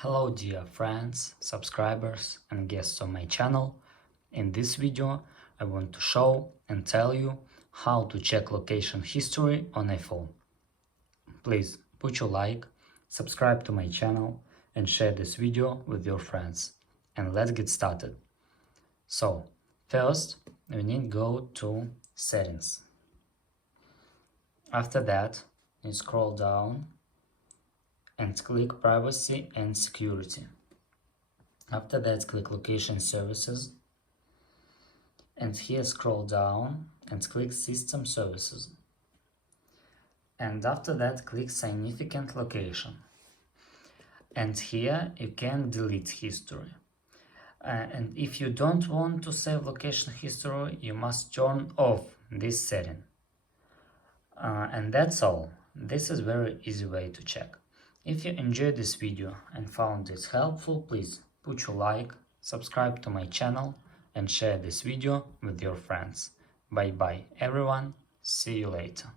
Hello dear friends, subscribers and guests on my channel. In this video I want to show and tell you how to check location history on iPhone. Please put your like, subscribe to my channel and share this video with your friends. And let's get started. So first we need to go to settings. After that you scroll down and click privacy and security. After that, click location services, and here scroll down and click system services. And after that, click significant location. And here you can delete history. And if you don't want to save location history, you must turn off this setting. And that's all. This is very easy way to check. If you enjoyed this video and found it helpful, please put your like, subscribe to my channel and share this video with your friends. Bye bye everyone, see you later.